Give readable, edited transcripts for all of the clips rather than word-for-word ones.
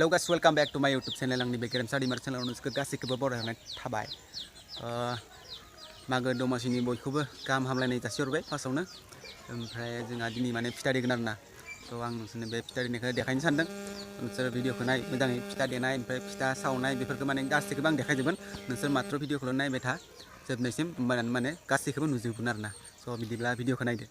Hello guys, welcome back to my YouTube channel. आंनि बे गेरेमसा दैमार चेनेलाव नोंसोरखौ गासैखौबो बरायनाय थाबाय। मागो दमासिनि बयखौबो गाहाम हामलायनाय जासिहरबाय फार्स्टआवनो। ओमफ्राय जोंहा दिनै माने फिथा देगोन आरोना। थ' आं नोंसोरनो बे फिथा देनायखौ देखायनो सानदों। नोंसोर भिडिअखौ नाय मोजाङै फिथा देनाय ओमफ्राय फिथा सावनाय बेफोरखौ माने गासैखौबो आं देखायजोबगोन। नोंसोर मात्र भिडिअखौल' नायबाय था जोबनायसिम होमबाना माने गासैखौबो नुजोबगोन आरोना। स' बिदिब्ला भिडिअखौ नायदो।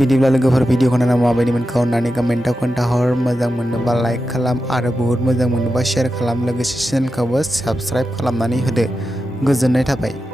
बिदिब्ला लोगोफोर भिडिअखौ नायना माबायदि मोनखो अन्नानै कमेन्टआव खोन्थाहर। मोजां मोनोबा लाइक खालाम आरो बहुत मोजां मोनोबा शेयार खालाम। लोगोसे चेनेलखौबो साबस्क्राइब खालामनानै होदो। गोजोननाय थाबाय।